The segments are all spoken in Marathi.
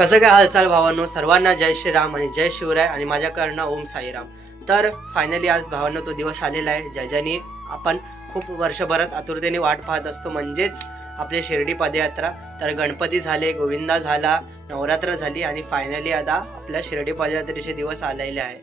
कसं काय हालचाल भावांनो, सर्वांना जय श्रीराम आणि जय शिवराय आणि माझ्याकडनं ओम साईराम। तर फायनली आज भावांनो तो दिवस आलेला आहे ज्याच्याने आपण खूप वर्षभरात आतुरतेने वाट पाहत असतो, म्हणजेच आपली शिर्डी पदयात्रा। तर गणपती झाले, गोविंदा झाला, नवरात्र झाली आणि फायनली आता आपल्या शिर्डी पदयात्रेचे दिवस आलेले आहे।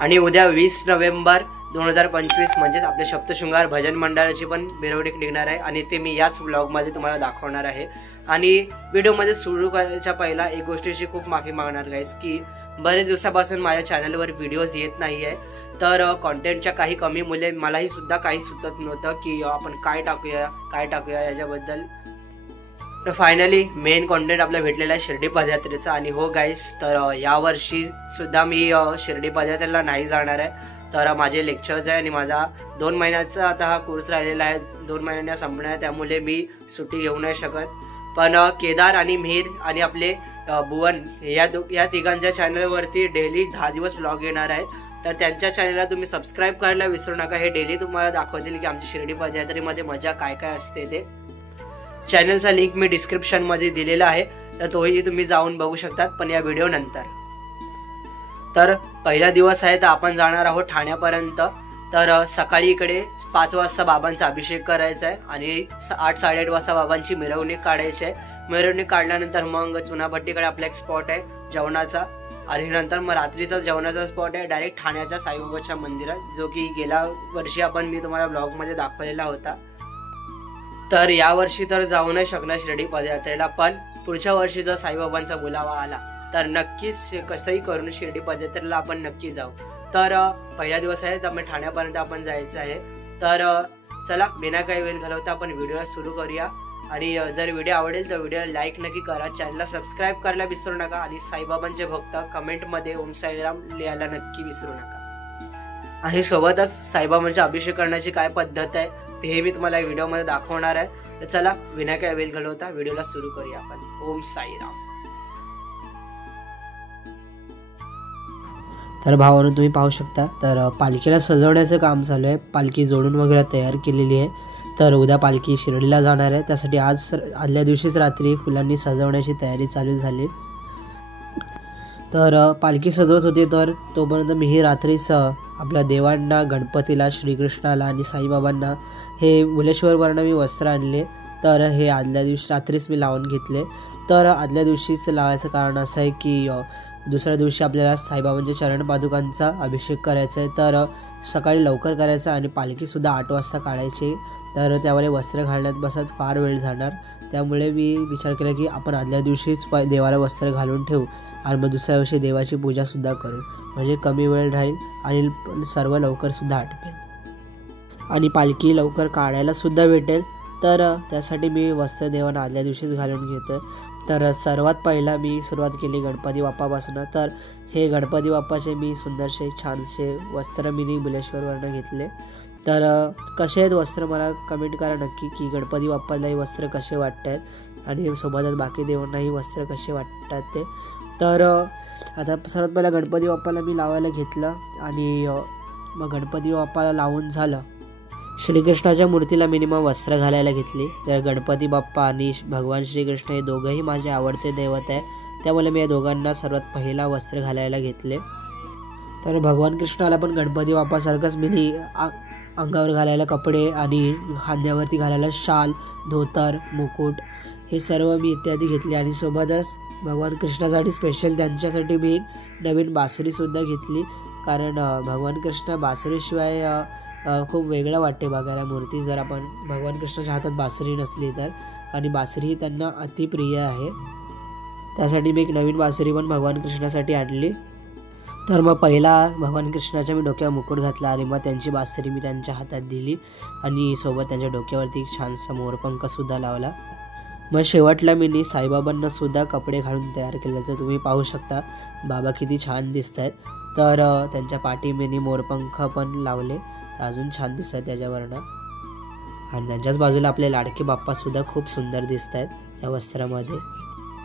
आणि उद्या 20 नोव्हेंबर 2025 म्हणजेच आपल्या सप्तशृंगार भजन मंडळाची पण मिरवणूक निघणार आहे आणि ते मी याच व्लॉगमध्ये तुम्हाला दाखवणार आहे। आणि व्हिडिओमध्ये सुरू करायच्या पहिला एक गोष्टीची खूप माफी मागणार गाईस की बरेच दिवसापासून माझ्या चॅनलवर व्हिडिओज येत नाही आहे, तर कंटेंटच्या काही कमी मुले मलाही सुद्धा काही सुचत नव्हतं की आपण काय टाकूया याच्याबद्दल। तर फायनली मेन कंटेंट आपला भेटलेला आहे शिर्डी पदयात्रेचा। आणि हो गाईस, तर यावर्षी सुद्धा मी शिर्डी पदयात्रेला नाही जाणार आहे। तर माझे लेक्चर्स आहे आणि माझा 2 महिन्याचा आता हा कोर्स राहिलेला आहे, 2 महिन्यांना संपणार आहे, त्यामुळे मी सुट्टी घेऊ नाही शकत। पण केदार आणि मिहीर आणि आपले भुवन या तिघांच्या चॅनलवरती डेली 10 दिवस व्लॉग येणार आहेत, तर त्यांच्या चॅनलला तुम्ही सबस्क्राईब करायला विसरू नका। हे डेली तुम्हाला दाखवतील की आमची शिर्डी पदयात्रेमध्ये मजा काय काय असते ते। चॅनलचा लिंक मी डिस्क्रिप्शनमध्ये दिलेला आहे, तर तोही तुम्ही जाऊन बघू शकतात, पण या व्हिडिओ नंतर। तर पहिला दिवस आहे, तर आपण जाणार आहोत ठाण्यापर्यंत। तर सकाळी इकडे 5 वाजता बाबांचा अभिषेक करायचा आहे आणि 8-8:30 वाजता बाबांची मिरवणूक काढायची आहे। मिरवणूक काढल्यानंतर मग चुनाभट्टीकडे आपला एक स्पॉट आहे जेवणाचा, आणि नंतर मग रात्रीचा जेवणाचा स्पॉट आहे डायरेक्ट ठाण्याच्या साईबाबाच्या मंदिरात, जो की गेल्या वर्षी मी तुम्हाला ब्लॉगमध्ये दाखवलेला होता। तर यावर्षी तर जाऊ नाही शकणार शिर्डी पदयात्रेला, पण पुढच्या वर्षी जर साईबाबांचा बोलावा आला तर नक्कीच कसंही करून शिर्डी पदयात्रेला आपण नक्की जाऊ। तर पहिला दिवस आहे, तर ठाण्यापर्यंत आपण जायचं आहे। तर चला बिना काही वेळ घालवता आपण व्हिडिओला सुरू करूया। आणि जर व्हिडिओ आवडेल तर व्हिडिओला लाईक नक्की करा, चॅनलला सबस्क्राईब करायला विसरू नका आणि साईबाबांचे भक्त कमेंटमध्ये ओम साईराम लिहायला नक्की विसरू नका। आणि सोबतच साईबाबांच्या अभिषेक करण्याची काय पद्धत आहे ते मी तुम्हाला व्हिडिओमध्ये दाखवणार आहे। तर चला बिना काही वेळ घालवता व्हिडिओला सुरू करूया आपण। ओम साईराम। तर भावांनो तुम्ही पाहू शकता, तर पालखीला सजवण्याचं काम चालू आहे, पालखी जोडून वगैरे तयार केलेली आहे। तर उद्या पालखी शिर्डीला जाणार आहे, त्यासाठी आदल्या दिवशीच रात्री फुलांनी सजवण्याची तयारी चालू झाली। तर पालखी सजवत होती, तर तोपर्यंत मीही रात्रीच आपल्या देवांना, गणपतीला, श्रीकृष्णाला आणि साईबाबांना हे मुलेश्वरवरनं मी वस्त्र आणले, तर हे आदल्या दिवशी रात्रीच मी लावून घेतले। तर आदल्या दिवशीच लावायचं कारण असं आहे की दुसऱ्या दिवशी आपल्याला साईबाबांच्या चरण पादुकांचा अभिषेक करायचा आहे, तर सकाळी लवकर करायचा आणि पालखीसुद्धा 8 वाजता काढायची, तर त्यामुळे वस्त्र घालण्यात बसत फार वेळ जाणार। त्यामुळे मी विचार केला की आपण आदल्या दिवशीच देवाला वस्त्र घालून ठेवू आणि मग दुसऱ्या दिवशी देवाची पूजासुद्धा करू, म्हणजे कमी वेळ राहील आणि सर्व लवकरसुद्धा आटपेल आणि पालखी लवकर काढायलासुद्धा भेटेल। तर त्यासाठी मी वस्त्र देवांना आदल्या दिवशीच घालून घेतो। तर सर्वात पहिला मी सुरुवात केली गणपती बाप्पापासून। तर हे गणपती बाप्पाचे मी सुंदरसे छानसे वस्त्र मी बुलेश्वरवरनं घेतले। तर कसे आहेत वस्त्र मला कमेंट करा नक्की की गणपती बाप्पालाही वस्त्र कसे वाटत आहेत आणि सोबतच बाकी देवांनाही वस्त्र कसे वाटतात ते। तर आता सर्वात पहिला गणपती बाप्पाला मी लावायला घेतलं आणि मग गणपती बाप्पाला लावून झालं, श्रीकृष्णाच्या मूर्तीला मिनिमम वस्त्र घालायला घेतली। तर गणपती बाप्पा आणि भगवान श्रीकृष्ण हे दोघंही माझे आवडते दैवत आहे, त्यामुळे मी या दोघांना सर्वात पहिला वस्त्र घालायला घेतले। तर भगवान कृष्णाला पण गणपती बाप्पासारखंच मी अंगावर घालायला कपडे आणि खांद्यावरती घालायला शाल, धोतर, मुकुट हे सर्व मी इत्यादी घेतले। आणि सोबतच भगवान कृष्णासाठी स्पेशल त्यांच्यासाठी मी नवीन बासुरीसुद्धा घेतली, कारण भगवान कृष्ण बासुरीशिवाय खूप वेगळं वाटते बघायला मूर्ती, जर आपण भगवान कृष्णाच्या हातात बासरी नसली तर, आणि बासरी त्यांना अतिप्रिय आहे, त्यासाठी मी एक नवीन बासरी पण भगवान कृष्णासाठी आणली। तर मग पहिला भगवान कृष्णाच्या मी डोक्यावर मुकुट घातला आणि मग त्यांची बासरी मी त्यांच्या हातात दिली आणि सोबत त्यांच्या डोक्यावरती एक छानसा मोरपंखसुद्धा लावला। मग शेवटला मी साईबाबांना सुद्धा कपडे घालून तयार केले, तर तुम्ही पाहू शकता बाबा किती छान दिसत आहेत। तर त्यांच्या पाठी मी मोरपंख पण लावले, अजून छान दिसत आहेत त्याच्यावरनं। आणि त्यांच्याच बाजूला आपले लाडके बाप्पासुद्धा खूप सुंदर दिसत आहेत त्या वस्त्रामध्ये,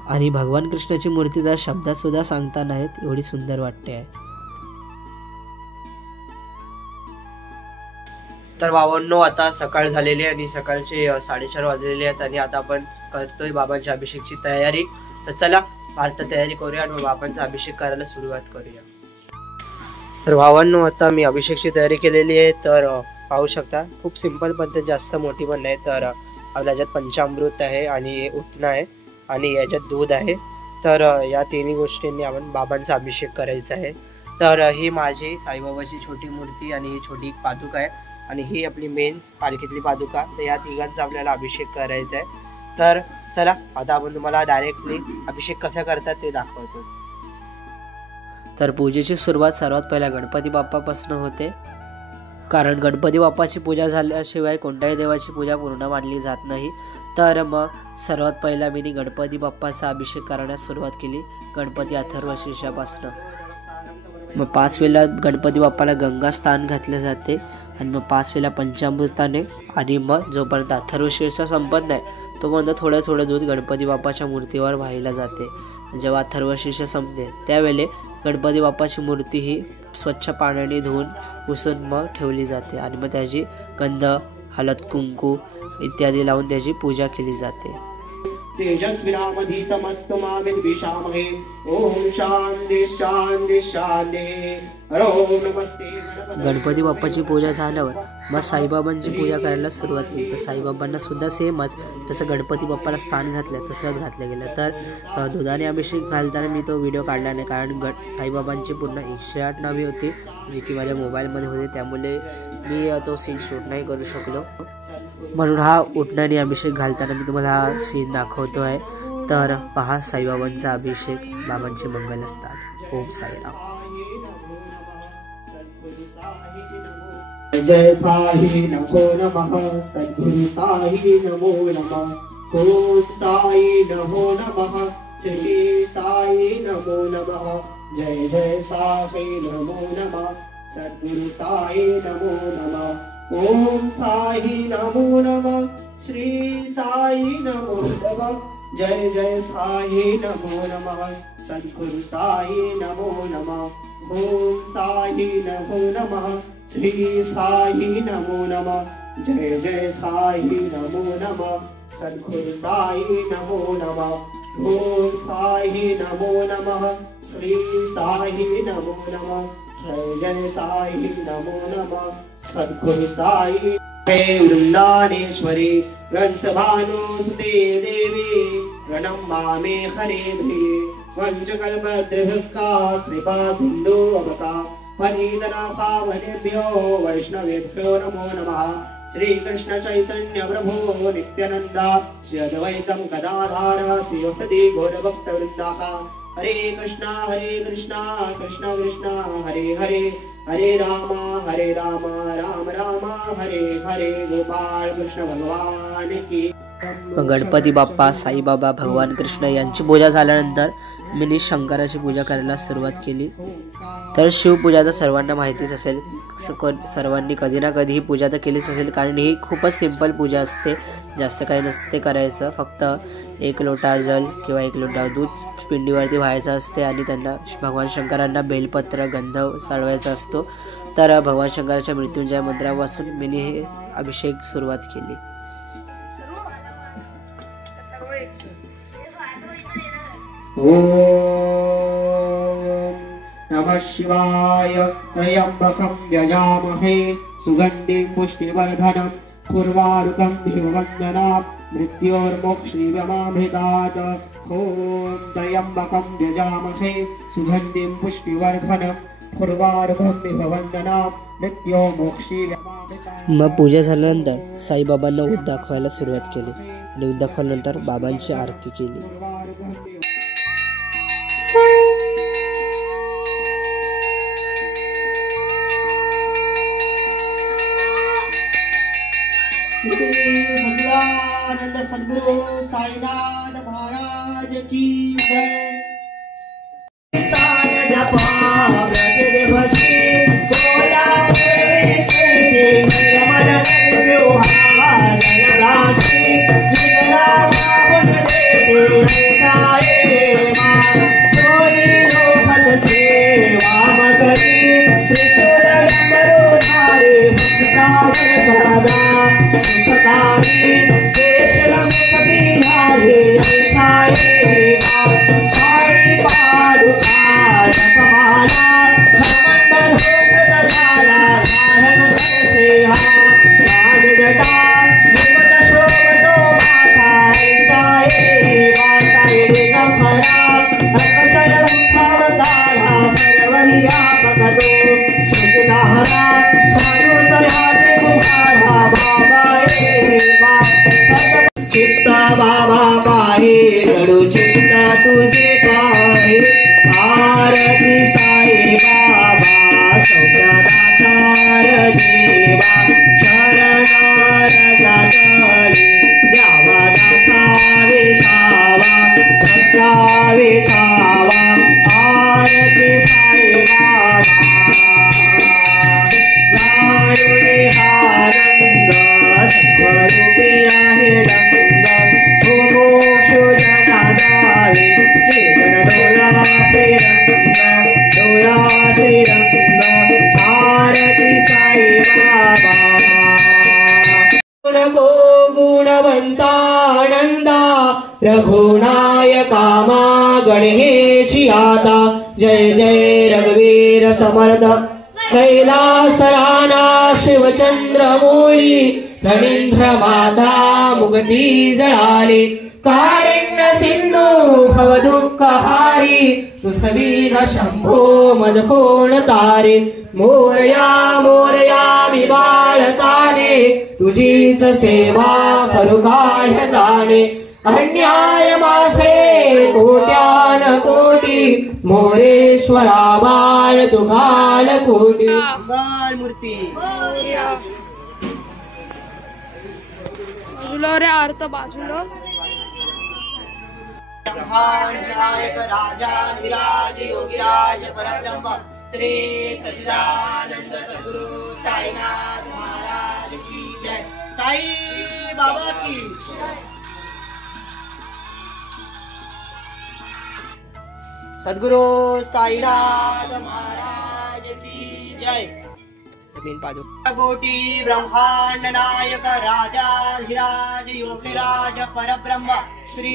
आणि भगवान कृष्णाची मूर्ती तर शब्दातसुद्धा सांगता नाहीत एवढी सुंदर वाटते आहे। तर भावांनो आता सकाळ झालेली आहे आणि सकाळचे 4:30 वाजलेले आहेत आणि आता आपण करतोय बाबांच्या अभिषेकची तयारी। तर चला भारतात तयारी करूया आणि बाबांचा अभिषेक करायला सुरुवात करूया. तर भावांनो, आता मी अभिषेकची तयारी केलेली आहे. तर पाहू शकता खूप सिंपल पद्धत, जास्त मोठी पण नाही. तर आपल्या याच्यात पंचामृत आहे आणि उटणं आहे आणि याच्यात दूध आहे. तर या तिन्ही गोष्टींनी आपण बाबांचा अभिषेक करायचा आहे. तर ही माझी साईबाबाची छोटी मूर्ती आणि ही छोटी पादुका आहे आणि ही आपली मेन पालखीतली पादुका. तर या तिघांचा आपल्याला अभिषेक करायचा आहे. तर चला आता आपण तुम्हाला डायरेक्टली अभिषेक कसा करतात ते दाखवतो. तर पूजेची सुरुवात सर्वात पहिला गणपती बाप्पापासून होते, कारण गणपती बाप्पाची पूजा झाल्याशिवाय कोणत्याही देवाची पूजा पूर्ण मानली जात नाही. तर मग सर्वात पहिला मी गणपती बाप्पाचा अभिषेक करण्यास सुरुवात केली, गणपती अथर्वशीर्षापासून. मग 5 वेळेला गणपती बाप्पाला गंगा स्नान घातले जाते आणि मग 5 वेळेला पंचामृताने, आणि मग जोपर्यंत अथर्वशीर्ष संपत नाही तोपर्यंत थोडं थोडं दूध गणपती बाप्पाच्या मूर्तीवर वाहिलं जाते. जेव्हा अथर्वशीर्ष संपते त्यावेळेला गणपती बाप्पाची मूर्ती ही स्वच्छ पाण्याने धुवून पुसून मग ठेवली जाते आणि मग त्याची गंध, हळद, कुंकू इत्यादी लावून त्याची पूजा केली जाते. तेजस्विनामधीतमस्तु मा विद्विषामहे. ओम शांती शांती शांती. ओम नमस्ते. गणपती बाप्पाची पूजा झाल्यावर मग साईबाबांची पूजा करायला सुरुवात केली. तर साईबाबांना सुद्धा सेमच जसं गणपती बाप्पाला स्थान घातलं तसंच घातलं गेलं. तर दुधाने अभिषेक घालताना मी तो व्हिडिओ काढला नाही, कारण साईबाबांची पूर्ण 108 नावे होती जी की माझ्या मोबाईलमध्ये होते, त्यामुळे मी तो सीन शूट नाही करू शकलो. म्हणून हा उटण्याने अभिषेक घालताना मी तुम्हाला हा सीन दाखवतो आहे. तर पहा साईबाबांचा अभिषेक, बाबांचे मंगल असतात. ओम साईराम. जय साई नमो नमः. सद्गुरु साई नमो नमः. ओम साई नमो नमः. श्री साई नमो नमः. जय जय साई नमो नमः. सद्गुरु साई नमो नमः. ओम साई नमो नमः. श्री साई नमो नमः. जय जय साई नमो नमः. सद्गुरु साई नमो नमः. ओम साई नमो नमः. श्री साई नमो नमः. जय जय साई नमो नमः. सद्गुरु साई नमो नमः. ओम साई नमो नमः. श्री साई नमो नमः. जय जय साई नमो नमः. सद्गुरु साई. हे वृंदानेश्वरी वंशभानुसुते देवी प्रणमामि हरे प्रिये. वंशकल्पद्रुहस्का कृपा सिन्धु अवका. पतितनाभावनेभ्यो वैष्णवेभ्यो नमो नमः. श्री कृष्ण चैतन्य प्रभो नित्यानंदा. श्री अद्वैतम गदाधार श्रीवसति गौरभक्तवृन्दाः. हरे कृष्णा कृष्णा कृष्णा हरे हरे. हरे राम राम राम हरे हरे. गोपाळ कृष्ण भगवान की. गणपती बाप्पा, साईबाबा, भगवान कृष्ण यांची पूजा झाल्यानंतर मी शंकराची पूजा करायला सुरुवात केली. तर शिवपूजा तर सर्वांना माहितीच असेल, सर्वांनी कधी ना कधी ही पूजा तर केलीच असेल, कारण ही खूपच सिंपल पूजा असते, जास्त काही नसते करायचं. फक्त 1 लोटा जल किंवा 1 लोटा दूध पिंडीवरती व्हायचं असते आणि त्यांना भगवान शंकरांना बेलपत्र, गंध चढवायचा असतो. तर भगवान शंकराच्या मृत्युंजय मंत्रापासून मी हे अभिषेक सुरुवात केली. ओम नमः शिवाय. त्र्यंबकं यजामहे सुगन्धिं पुष्टिवर्धनं. पूर्वारुकं भिववन्दनात् मृत्योर्मोक्षीयमामृतात्. ओम त्र्यंबकं यजामहे सुगन्धिं पुष्टिवर्धनं. पूर्वारुकं भिववन्दनात् मृत्योर्मोक्षीयमामृतात्. मग पूजा झाल्यानंतर साईबाबांना उद दाखवायला सुरुवात केली आणि उद दाखवल्यानंतर बाबांची आरती केली. सच्चिदानंद सद्गुरु साईनाथ महाराज की जय. देश व्यापक तो सुखदाहरा मनुष्या त्रिपुहारा बाबा हे बा चित्ता बाबा पाहे रडू चित्ता तुझे पाहे आरती साई बाबा सौख्यदातार देवा शरणार जातळी द्यावा दासावे सावा भक्तावे सावा आरती साई बाबा जाणून हा रंग सत्वरूपी राहे रंग हो मोक्ष जना दावे केतन डोळा श्रीरंग डोळा श्रीरंग आरती साई बाबा गो गुणवंतानंदा रघुनायका मा गणेशी आता जय जय रघुवीर समर्थ कैलासराना शिवचंद्र मोळी फणींद्र माता मुगती जळाली कारुण्य सिंधू भवदुःखहारी तुसवीन शंभो मज कोण तारे मोरया मोरया मी बाळकाने तुझीच सेवा करू काय जाणे अन्याय मासे कोट्यान कोटी मोरेश्वरा बाळ तुघाल कोटी मंगल मूर्ती बाजूला रे आरत बाजूला ब्रह्मांड राजा विराज योगीराज परब्रह्म श्री सच्चिदानंद सद्गुरु साईनाथ महाराज की जय साई बाबा की सद्गुरु साईनाथ महाराज की जय कोटी ब्रह्मांड नायक राजा धीराज योगीराज परब्रह्म श्री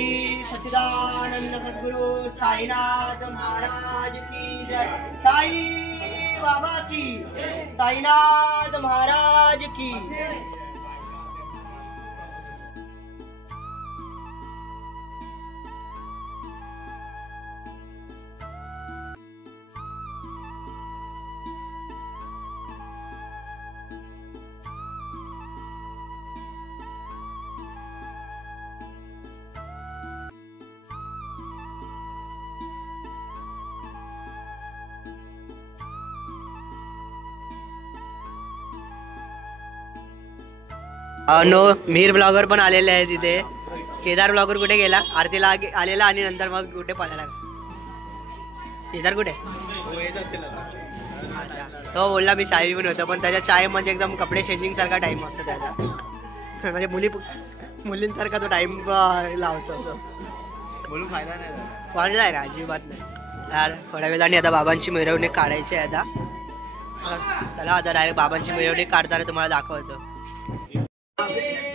सच्चिदानंद सद्गुरु साईनाथ महाराज की जय साई बाबा की साईनाथ महाराज की नो मिहिर ब्लॉगर पण आलेले आहे तिथे. केदार ब्लॉगर कुठे गेला? आरतीला आलेला आणि नंतर मग कुठे पळाला? केदार कुठे? तो बोलला मी चाय पण होतो, पण त्याच्या चाय म्हणजे एकदम कपडे चेंजिंग सारखा टाइम असतो त्याचा. म्हणजे मुलींसारखा तो टाइम लावतो. बोलून फायदा नाही, फायदा आहे का? अजिबात नाही यार. थोड्या वेळाने आता बाबांची मिरवणूक काढायची आहे. आता चला आता डायरेक्ट बाबांची मिरवणूक काढताना तुम्हाला दाखवतो.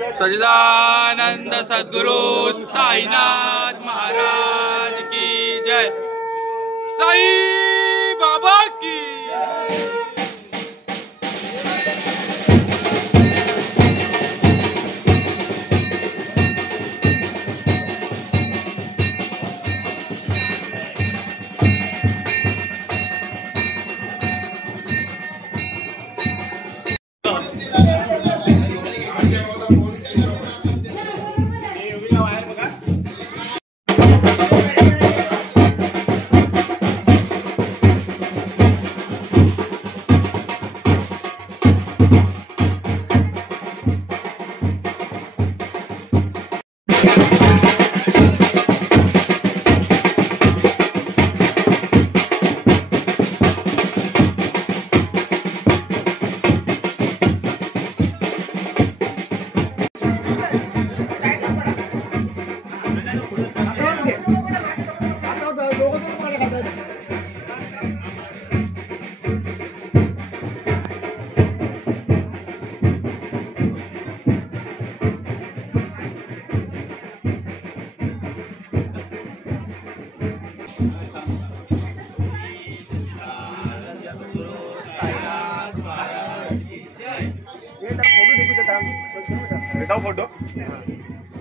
सच्चिदानंद सद्गुरु साईनाथ महाराज की जय. साई बाबा की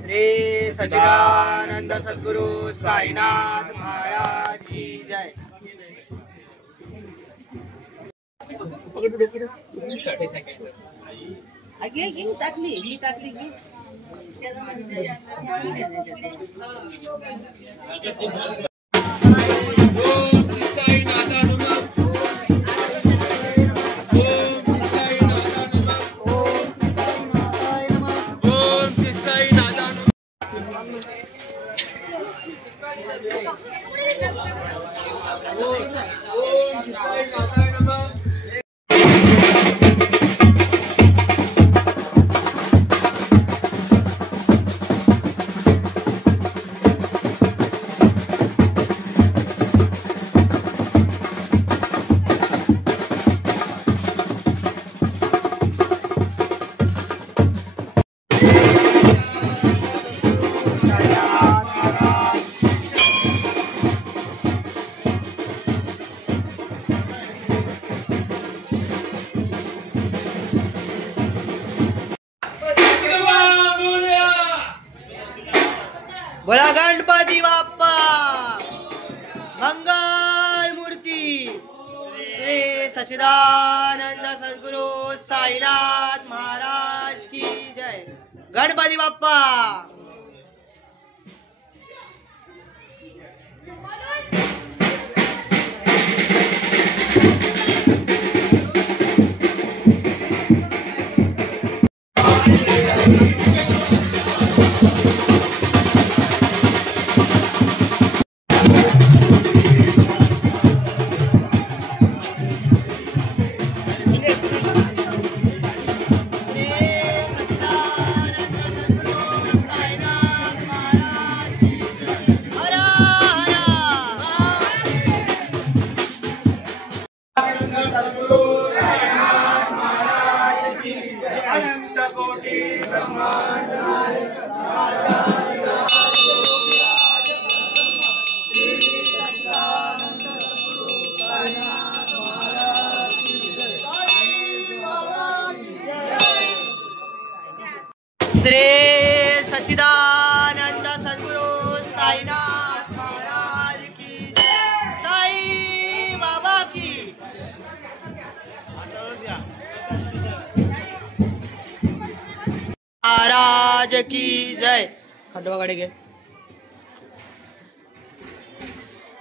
श्री सच्चिदानंद सद्गुरु साईनाथ महाराज की जय. बोला गणपती बाप्पा मंगल मूर्ती श्री सच्चिदानंद सद्गुरु साईनाथ महाराज की जय। गणपती बाप्पा श्री सच्चिदानंद सद्गुरु साईनाथ महाराज की जय। साई बाबा की महाराज की जय। खंडोबाकडे घे।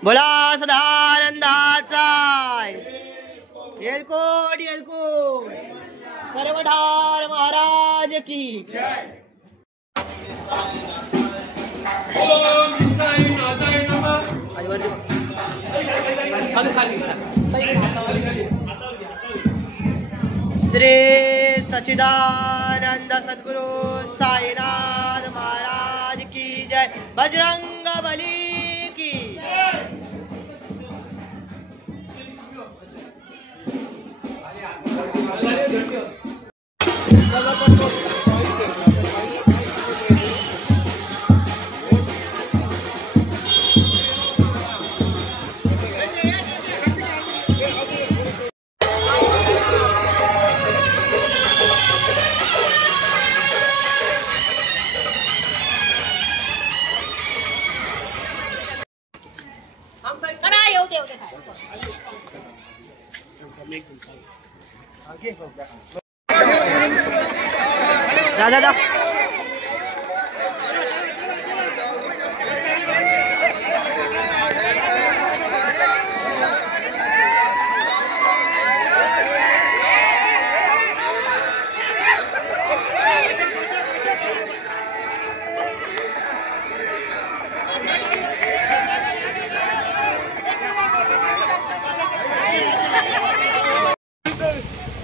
बोला सदानंदाचा येलकोट येलकोट करवठार महाराज की जय। ओम साई नाथाय नमः। श्री सच्चिदानंद सद्गुरु साईनाथ महाराज की जय। बजरंग बली की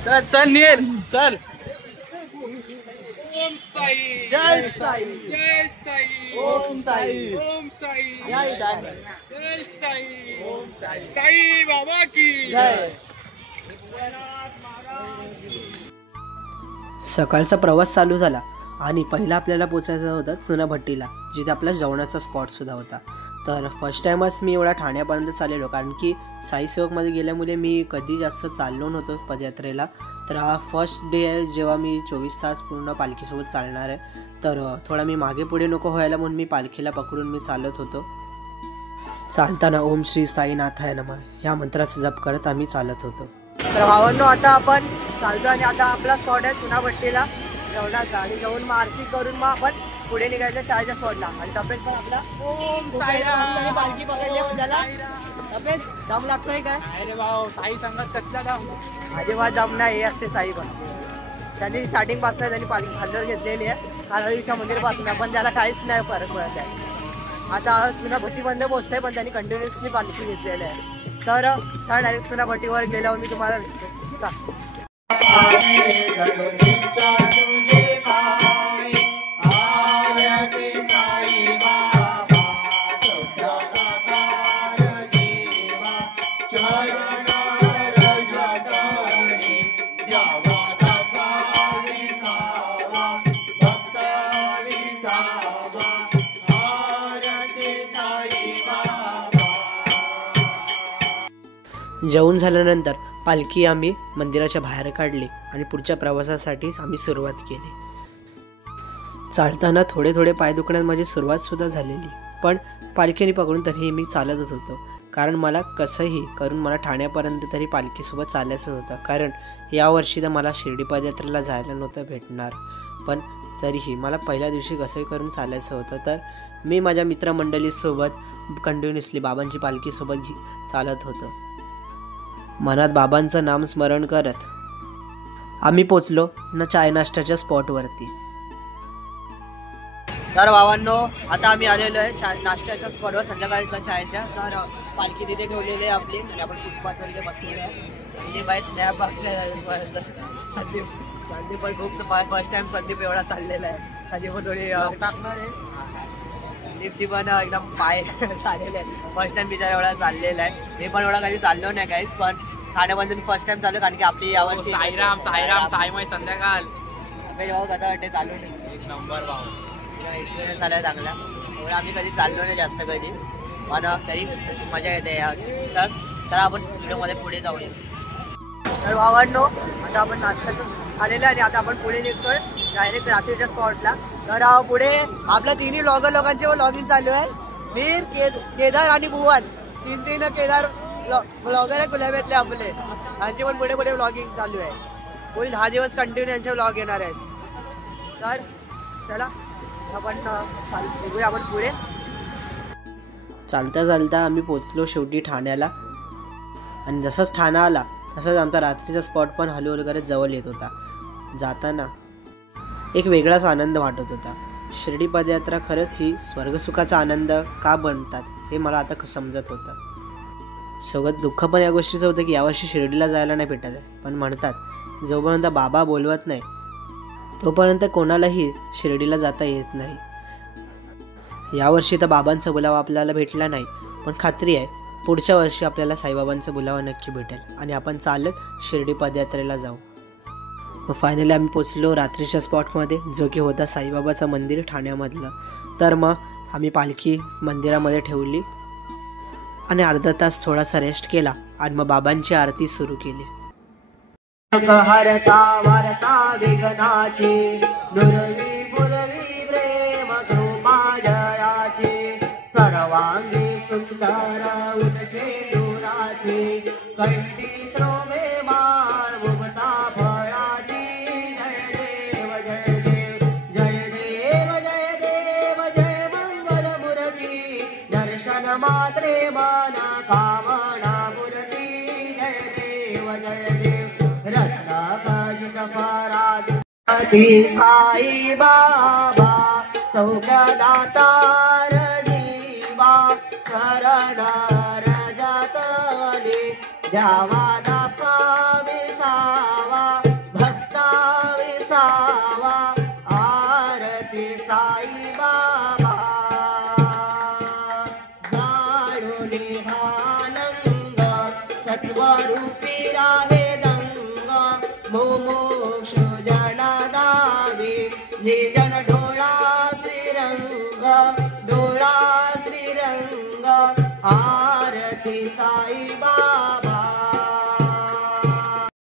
जा चल नीर चल। ओम साई जय साई जय साई ओम साई ओम साई जय साई जय साई ओम साई साई बाबा की जय। सकाळचा प्रवास चालू झाला आणि पहिला आपल्याला पोचायचं होतं चुनाभट्टीला, जिथे आपला जेवणाचा स्पॉटसुद्धा होता. तर फर्स्ट टाईमच मी एवढा ठाण्यापर्यंत चाललेलो, कारण की साई सेवकमध्ये गेल्यामुळे मी कधी जास्त चाललो नव्हतो पदयात्रेला. तर हा फर्स्ट डे आहे जेव्हा मी 24 तास पूर्ण पालखीसोबत चालणार आहे. तर थोडा मी मागे पुढे नको व्हायला म्हणून मी पालखीला पकडून मी चालत होतो. चालताना ओम श्री साईनाथाय नमः ह्या मंत्राचा जप करत आम्ही चालत होतो. तर भावांनो आता आपण चालतो आणि आता आपला स्पॉट आहे चुनाभट्टीला जेवणाचा आणि जेवून मग आरती करून मग आपण पुढे निघायचं चायच्या स्पॉटला. आणि तपेश पण आपला साईराम. पालखी पकडली आहे त्याला. तपेश दम लागतोय काय? अरे भाऊ साई संगत कसला दम. अजिबात दम नाही. हे असते साई पण त्यांनी स्टार्टिंग पासून त्यांनी पालखी खांद्यावर घेतलेली आहे कालावीच्या मंदिरपासून पण त्याला काहीच नाही फरक पडत आहे. आता चुनाभट्टीपर्यंत पोहोचतंय पण त्यांनी कंटिन्युअसली पालखी घेतलेली आहे. तर डायरेक्ट चुनाभट्टीवर गेल्यावर मी तुम्हाला जेवून झाल्यानंतर पालखी आम्ही मंदिराच्या बाहेर काढली आणि पुढच्या प्रवासासाठी आम्ही सुरुवात केली. चालताना थोडे थोडे पाय दुखण्यात माझी सुरुवातसुद्धा झालेली, पण पालखीने पकडून तरीही मी चालतच होतो. कारण मला कसंही करून मला ठाण्यापर्यंत तरी पालखीसोबत चालायचं होतं. कारण यावर्षी तर मला शिर्डी पदयात्रेला जायला नव्हतं भेटणार, पण तरीही मला पहिल्या दिवशी कसंही करून चालायचं होतं. तर मी माझ्या मित्रमंडळीसोबत कंटिन्युअसली बाबांची पालखीसोबत चालत होतो. मनात बाबांचं नाम स्मरण करत आम्ही पोचलो ना चाय नाश्त्याच्या स्पॉटवरती. तर भावांनो आता आम्ही आलेलो आहे नाश्त्याच्या स्पॉटवर संध्याकाळच्या चायच्या. तर पालखी तिथे ठेवलेली आहे आपली आणि आपण फुटपाथवर इथे बसलेलो आहे. संदीप बाई स्नॅप बघते. संदीप पण खूप फर्स्ट टाइम संदीप एवढा चाललेला आहे. संदीप पण थोडी टाकणार आहे. संदीपची पण एकदम पाय चाललेले आहे. फर्स्ट टाइम बिचारा एवढा चाललेला आहे. मी पण एवढा कधी चाललो नाही काहीच, पण ठाण्यापर्यंत मी फर्स्ट टाइम चाललो कारण की आपली यावर्षी साईराम साईराम साईमय संध्याकाळ. भाऊ कसं वाटते चालू एक नंबर भाऊ. एक्सपिरियन्स आला चांगला. एवढं आम्ही कधी चाललो नाही जास्त कधी, पण तरी मजा येते आज. तर आपण व्हिडिओमध्ये पुढे जाऊया. तर भावांनो आता आपण नाश्त्याचं आलेलं आहे आणि आता आपण पुढे निघतोय डायरेक्ट रात्रीच्या स्पॉटला. तर पुढे आपल्या तिन्ही ब्लॉगर लोकांचे व्लॉगिंग चालू आहे. मीर केदार आणि भुवन तीन केदार ब्लॉगर आहे गुलाब्यातले आपले. त्यांचे पण पुढे पुढे व्लॉगिंग चालू आहे. पुढील 10 दिवस कंटिन्यू यांचे व्लॉग येणार आहेत. तर चला आपण निघूया आपण पुढे. चालता चालता आम्ही पोचलो शेवटी ठाण्याला. आणि जसंच ठाणा आला तसंच आमचा रात्रीचा स्पॉट पण हळूहळू करत जवळ येत होता. जाताना एक वेगळाच आनंद वाटत होता. शिर्डी पदयात्रा खरंच ही स्वर्गसुखाचा आनंद का बनतात हे मला आता समजत होतं. सोबत दुःख पण या गोष्टीचं होतं की यावर्षी शिर्डीला जायला नाही भेटत आहे. पण म्हणतात जोपर्यंत बाबा बोलवत नाही तोपर्यंत कोणालाही शिर्डीला जाता येत नाही. यावर्षी तर बाबांचा बुलावा आपल्याला भेटला नाही, पण खात्री आहे पुढच्या वर्षी आपल्याला साईबाबांचा बुलावा नक्की भेटेल आणि आपण चालत शिर्डी पदयात्रेला जाऊ. मग फायनली आम्ही पोचलो रात्रीच्या स्पॉटमध्ये, जो की होता साईबाबाचं मंदिर ठाण्यामधलं. तर मग आम्ही पालखी मंदिरामध्ये ठेवली आणि अर्धा तास थोडासा रेस्ट केला आणि मग बाबांची आरती सुरू केली. हरता वारता विघ्नाची दुर्वी पुरवी प्रेम कृपा जयाची सर्वांगी सुंदर उदशेंदुराची कंठी श्रोमे माळ मुक्ता फळाची. जय देव जय देव जय देव जय देव जय मंगल मूर्ती दर्शन मात्रे मन कामना मूर्ती. जय देव जय देव साई बाबा सौख्यदातार जीवा चरण रजतली द्यावा दासा विसावा भक्ता विसावा आरती साई बाबा. जाणून भानंग सत्वरूपी राहे दंग मोमोक्ष जना दावी हे जन ढोळा श्रीरंग ढोळा श्रीरंग आरती साई बाबा.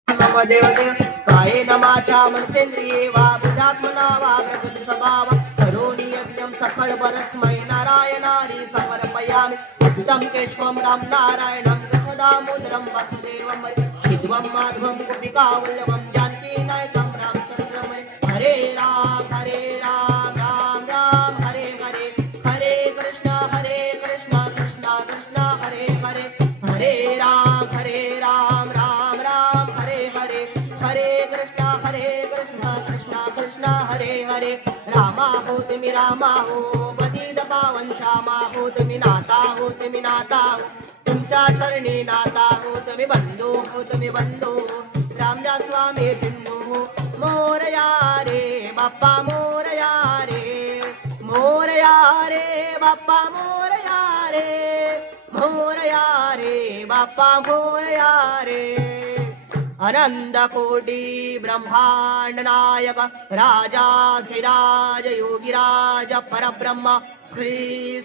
नम देव देव काये नमाच्या मनसेंद्रिये वा बुधात्मना वा प्रकृती स्वभाव करोनी यज्ञम सखळ परस्मै नारायणारी समर्पयामि. अद्भुतं केशवं राम नारायणं कृष्णदामोदरं वासुदेवं मधुवं माधवं गोपिका वल्लभं जानकी नायकं रामचंद्रं हरे राम राम राम हरे हरे हरे कृष्ण कृष्ण कृष्ण हरे हरे हरे राम राम राम हरे हरे हरे कृष्ण कृष्ण कृष्ण हरे हरे रामा हो तुम्ही रामा हो पतित पावन श्यामा हो तुम्ही नाता हो तुमच्या चरणी नाता हो तुम्ही बंधू रामदास स्वामी सिंधू हो मोरया रे बाप्पा मोरया रे बाप्पा मोरया रे बाप्पा मोरया रे अनंत कोटी ब्रह्मांड नायक राजाधिराज योगिराज परब्रह्म श्री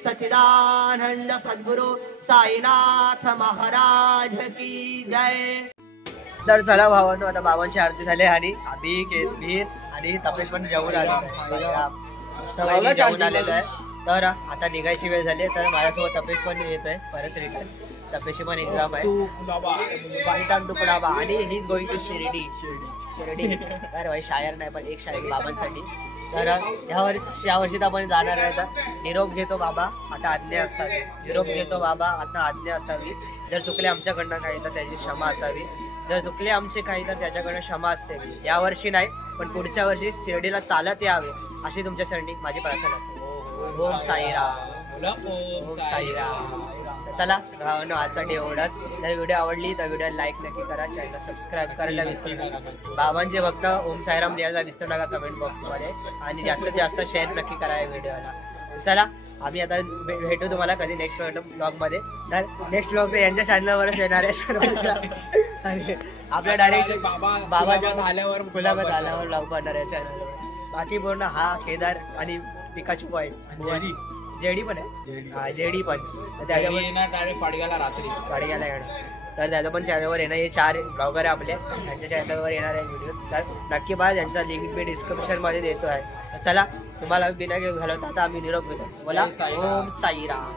सच्चिदानंद सद्गुरु साईनाथ महाराज की जय. तर चला भावांनो, आता बाबांची आरती झाली आणि आम्ही वीर आणि तपेश पण जेवून आलो जेवून आलेलो आहे. तर आता निघायची वेळ झाली. तर माझ्यासोबत तपेश पण येतोय परत रिटर्न. तपेशी पण एक्झाम आहे कुलाबा आणि he is going to Shirdi. तर भाई शायर नाही पण एक शायर बाबांसाठी. तर या वर्षी आपण जाणार आहे. तर निरोप घेतो बाबा आता आज्ञा असावी. जर चुकले आमच्याकडनं काही तर त्याची क्षमा असावी. जर चुकले आमचे काही तर त्याच्याकडनं क्षमा असते. या वर्षी नाही पण पुढच्या वर्षी शिर्डीला चालत यावे अशी तुमच्यासाठी माझी प्रार्थना असेल. ओम साईराम ओम साईराम. चला भावांनो, आजसाठी एवढंच. जर व्हिडिओ आवडली तर व्हिडिओ लाईक नक्की करा, चॅनल सबस्क्राईब करायला विसरू नका. बाबांचे भक्त ओम साईराम लिहायला विसरू नका कमेंट बॉक्समध्ये आणि जास्तीत जास्त शेअर नक्की करा या व्हिडिओला. चला आम्ही आता भेटू तुम्हाला कधी नेक्स्ट ब्लॉगमध्ये. तर नेक्स्ट ब्लॉग तर यांच्या चॅनलवरच येणार आहे सर्वांच्या. आणि आपल्या डायरेक्ट बाबाच्या आल्यावर गुलाबात आल्यावर ब्लॉग बनणार आहे चॅनलवर. बाकी पूर्ण हा केदार आणि पिकाची पॉईंट जेडी पण आहे. जेडी पण पाडग्याला येणार. तर त्याचं पण चॅनलवर येणार. हे 4 ब्लॉगर आहे आपले, त्यांच्या चॅनलवर येणार आहे व्हिडिओज. तर नक्की पहा, त्यांचा लिंक मी डिस्क्रिप्शनमध्ये देतो आहे. चला तुम्हाला बिना घालवता आता आम्ही निरोप घेतो. बोला ओम साईराम.